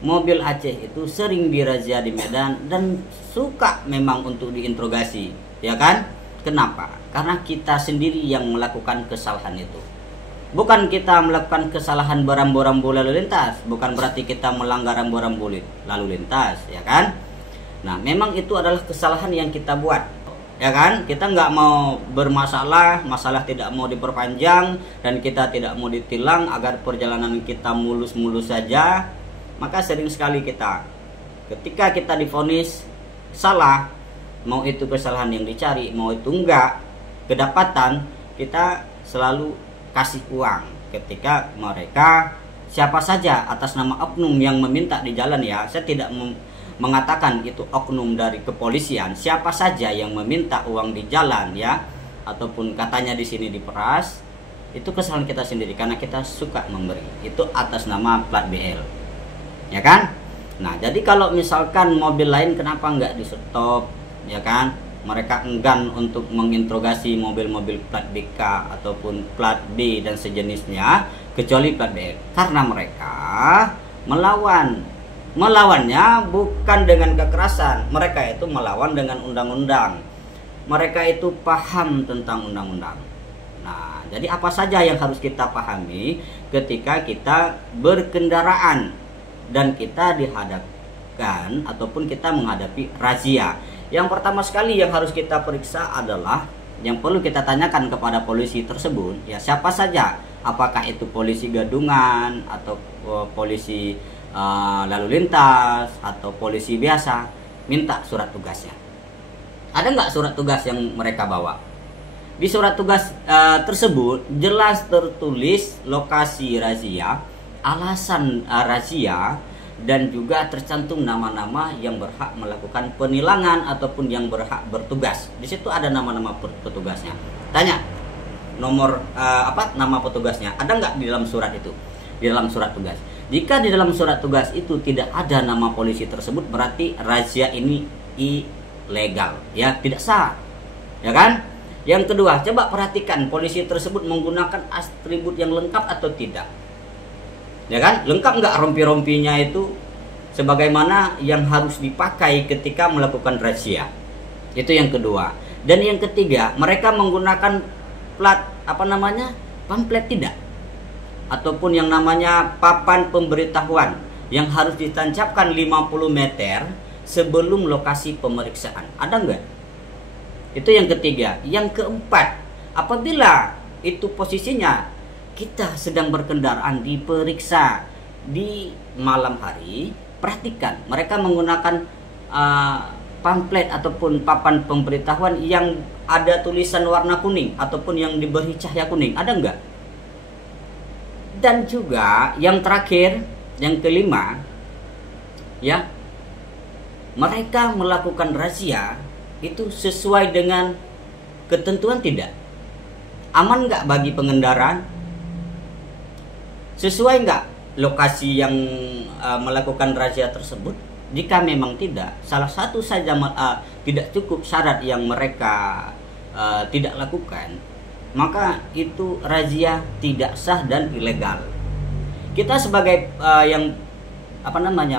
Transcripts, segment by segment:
mobil Aceh itu sering dirazia di Medan dan suka memang untuk diinterogasi, ya kan? Kenapa? Karena kita sendiri yang melakukan kesalahan itu. Bukan kita melakukan kesalahan berambu-rambu lalu lintas, bukan berarti kita melanggar rambu-rambu lalu lintas, ya kan? Nah, memang itu adalah kesalahan yang kita buat, ya kan? Kita nggak mau bermasalah, masalah tidak mau diperpanjang, dan kita tidak mau ditilang agar perjalanan kita mulus-mulus saja. Maka sering sekali kita, ketika kita divonis salah, mau itu kesalahan yang dicari, mau itu enggak kedapatan, kita selalu kasih uang ketika mereka siapa saja atas nama oknum yang meminta di jalan, ya. Saya tidak mengatakan itu oknum dari kepolisian, siapa saja yang meminta uang di jalan, ya, ataupun katanya di sini diperas, itu kesalahan kita sendiri karena kita suka memberi. Itu atas nama plat BL, ya kan? Nah, jadi kalau misalkan mobil lain kenapa nggak di stop, ya kan? Mereka enggan untuk menginterogasi mobil-mobil plat BK ataupun plat B dan sejenisnya, kecuali plat BL, karena mereka melawannya bukan dengan kekerasan. Mereka itu melawan dengan undang-undang. Mereka itu paham tentang undang-undang. Nah, jadi apa saja yang harus kita pahami ketika kita berkendaraan dan kita dihadapkan ataupun kita menghadapi razia. Yang pertama sekali yang harus kita periksa adalah, yang perlu kita tanyakan kepada polisi tersebut, ya, siapa saja, apakah itu polisi gadungan atau polisi lalu lintas atau polisi biasa, minta surat tugasnya. Ada nggak surat tugas yang mereka bawa? Di surat tugas tersebut jelas tertulis lokasi razia, alasan razia, dan juga tercantum nama-nama yang berhak melakukan penilangan ataupun yang berhak bertugas. Di situ ada nama-nama petugasnya. Tanya nomor nama petugasnya, ada nggak di dalam surat itu? Di dalam surat tugas. Jika di dalam surat tugas itu tidak ada nama polisi tersebut, berarti razia ini ilegal, ya, tidak sah, ya kan? Yang kedua, coba perhatikan polisi tersebut menggunakan atribut yang lengkap atau tidak. Ya kan, lengkap nggak rompi-rompinya itu sebagaimana yang harus dipakai ketika melakukan razia. Itu yang kedua. Dan yang ketiga, mereka menggunakan plat pamflet tidak, ataupun yang namanya papan pemberitahuan yang harus ditancapkan 50 meter sebelum lokasi pemeriksaan. Ada nggak? Itu yang ketiga. Yang keempat, apabila itu posisinya kita sedang berkendaraan diperiksa di malam hari, perhatikan mereka menggunakan pamflet ataupun papan pemberitahuan yang ada tulisan warna kuning ataupun yang diberi cahaya kuning. Ada enggak? Dan juga yang terakhir, yang kelima, ya, mereka melakukan razia itu sesuai dengan ketentuan tidak? Aman nggak bagi pengendara? Sesuai nggak lokasi yang melakukan razia tersebut? Jika memang tidak, salah satu saja tidak cukup syarat yang mereka tidak lakukan, maka itu razia tidak sah dan ilegal. Kita sebagai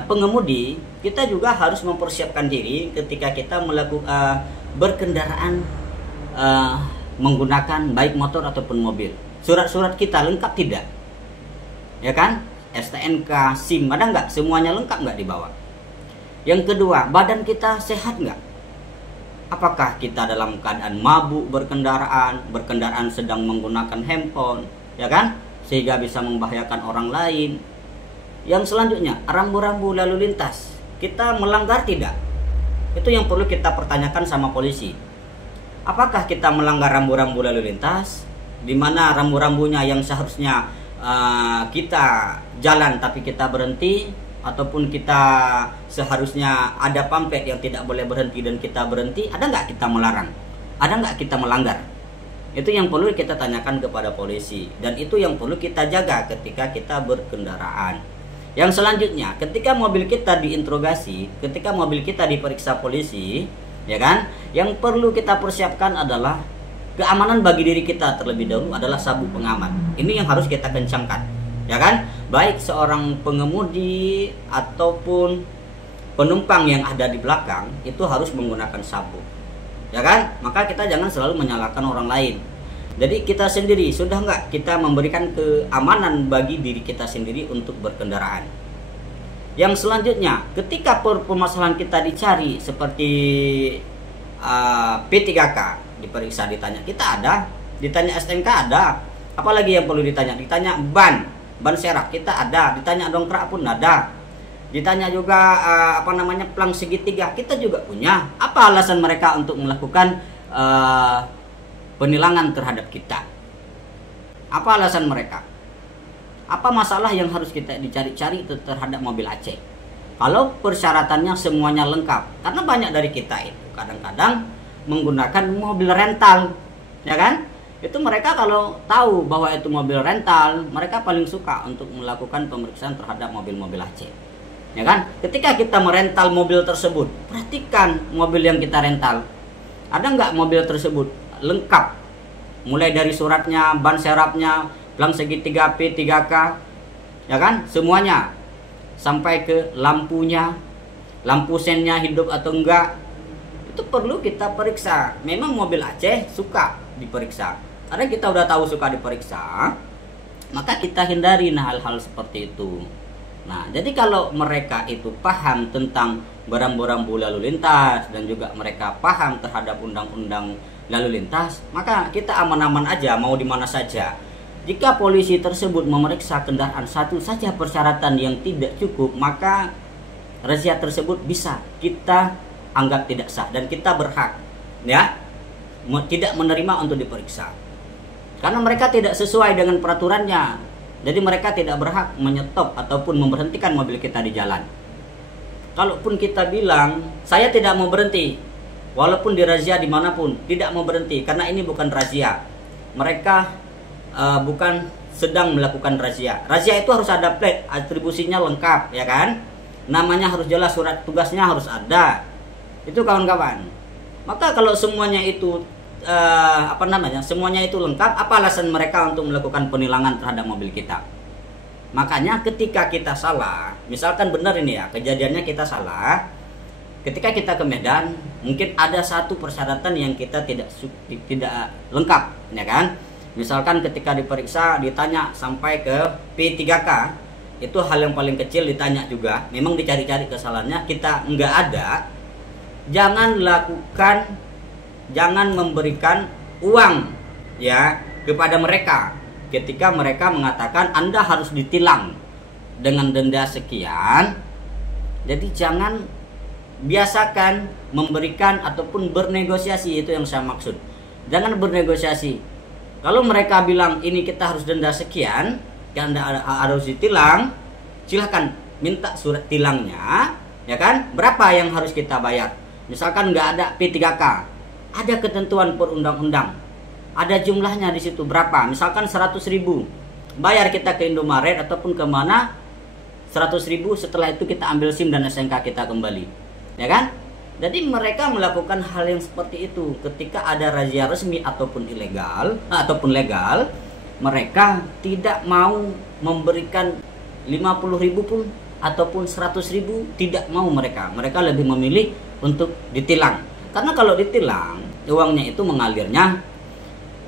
pengemudi, kita juga harus mempersiapkan diri ketika kita melakukan berkendaraan menggunakan baik motor ataupun mobil. Surat-surat kita lengkap tidak? Ya kan? STNK, SIM, ada nggak? Semuanya lengkap nggak dibawa? Yang kedua, badan kita sehat nggak? Apakah kita dalam keadaan mabuk berkendaraan sedang menggunakan handphone, ya kan? Sehingga bisa membahayakan orang lain. Yang selanjutnya, rambu-rambu lalu lintas. Kita melanggar tidak? Itu yang perlu kita pertanyakan sama polisi. Apakah kita melanggar rambu-rambu lalu lintas? Di mana rambu-rambunya yang seharusnya kita jalan tapi kita berhenti, ataupun kita seharusnya ada pamflet yang tidak boleh berhenti dan kita berhenti? Ada nggak kita melarang? Ada nggak kita melanggar? Itu yang perlu kita tanyakan kepada polisi, dan itu yang perlu kita jaga ketika kita berkendaraan. Yang selanjutnya, ketika mobil kita diinterogasi, ketika mobil kita diperiksa polisi, ya kan, yang perlu kita persiapkan adalah keamanan bagi diri kita terlebih dahulu adalah sabuk pengaman. Ini yang harus kita kencangkan, ya kan? Baik seorang pengemudi ataupun penumpang yang ada di belakang itu harus menggunakan sabuk, ya kan? Maka kita jangan selalu menyalahkan orang lain. Jadi kita sendiri sudah nggak kita memberikan keamanan bagi diri kita sendiri untuk berkendaraan. Yang selanjutnya, ketika permasalahan kita dicari seperti P3K, diperiksa, ditanya kita ada, ditanya STNK ada, apalagi yang perlu ditanya? Ditanya ban serap kita ada, ditanya dongkrak pun ada, ditanya juga plang segitiga kita juga punya. Apa alasan mereka untuk melakukan penilangan terhadap kita? Apa alasan mereka? Apa masalah yang harus kita dicari-cari terhadap mobil Aceh? Kalau persyaratannya semuanya lengkap. Karena banyak dari kita itu kadang-kadang menggunakan mobil rental, ya kan? Itu mereka kalau tahu bahwa itu mobil rental, mereka paling suka untuk melakukan pemeriksaan terhadap mobil-mobil Aceh, ya kan? Ketika kita merental mobil tersebut, perhatikan mobil yang kita rental, ada nggak mobil tersebut lengkap, mulai dari suratnya, ban serapnya, plang segitiga P3K, ya kan, semuanya, sampai ke lampunya, lampu sennya hidup atau enggak, itu perlu kita periksa. Memang mobil Aceh suka diperiksa, karena kita udah tahu suka diperiksa, maka kita hindari hal-hal seperti itu. Nah, jadi kalau mereka itu paham tentang rambu-rambu lalu lintas dan juga mereka paham terhadap undang-undang lalu lintas, maka kita aman-aman aja mau di mana saja. Jika polisi tersebut memeriksa kendaraan satu saja persyaratan yang tidak cukup, maka razia tersebut bisa kita anggap tidak sah dan kita berhak, ya, tidak menerima untuk diperiksa. Karena mereka tidak sesuai dengan peraturannya. Jadi mereka tidak berhak menyetop ataupun memberhentikan mobil kita di jalan. Kalaupun kita bilang, saya tidak mau berhenti, walaupun dirazia dimanapun, tidak mau berhenti, karena ini bukan razia. Mereka bukan sedang melakukan razia. Razia itu harus ada plate, atribusinya lengkap, ya kan? Namanya harus jelas, surat tugasnya harus ada. Itu kawan-kawan. Maka kalau semuanya itu semuanya itu lengkap, apa alasan mereka untuk melakukan penilangan terhadap mobil kita? Makanya ketika kita salah, misalkan benar ini ya, kejadiannya kita salah, ketika kita ke Medan, mungkin ada satu persyaratan yang kita tidak lengkap, ya kan? Misalkan ketika diperiksa, ditanya sampai ke P3K, itu hal yang paling kecil ditanya juga, memang dicari-cari kesalahannya, kita nggak ada, jangan memberikan uang, ya, kepada mereka ketika mereka mengatakan Anda harus ditilang dengan denda sekian. Jadi jangan biasakan memberikan ataupun bernegosiasi, itu yang saya maksud. Jangan bernegosiasi. Kalau mereka bilang ini kita harus denda sekian, Anda harus ditilang, silahkan minta surat tilangnya, ya kan? Berapa yang harus kita bayar? Misalkan nggak ada P3K, ada ketentuan perundang-undang, ada jumlahnya di situ berapa? Misalkan 100.000, bayar kita ke Indomaret ataupun kemana, 100.000, setelah itu kita ambil SIM dan SNK kita kembali, ya kan? Jadi mereka melakukan hal yang seperti itu ketika ada razia resmi ataupun ilegal ataupun legal, mereka tidak mau memberikan 50.000 pun ataupun 100.000, tidak mau mereka lebih memilih untuk ditilang. Karena kalau ditilang, uangnya itu mengalirnya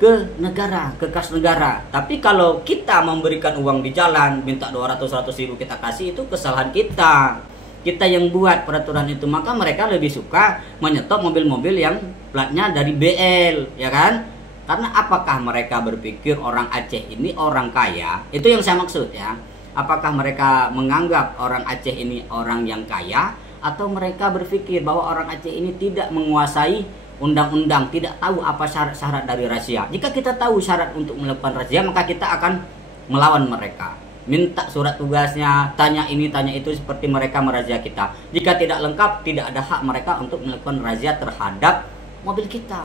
ke negara, ke kas negara. Tapi kalau kita memberikan uang di jalan, minta 200-100.000 kita kasih, itu kesalahan kita. Kita yang buat peraturan itu, maka mereka lebih suka menyetop mobil-mobil yang platnya dari BL, ya kan? Karena apakah mereka berpikir orang Aceh ini orang kaya? Itu yang saya maksud, ya. Apakah mereka menganggap orang Aceh ini orang yang kaya, atau mereka berpikir bahwa orang Aceh ini tidak menguasai undang-undang, tidak tahu apa syarat-syarat dari razia? Jika kita tahu syarat untuk melakukan razia, maka kita akan melawan mereka. Minta surat tugasnya, tanya ini, tanya itu, seperti mereka merazia kita. Jika tidak lengkap, tidak ada hak mereka untuk melakukan razia terhadap mobil kita.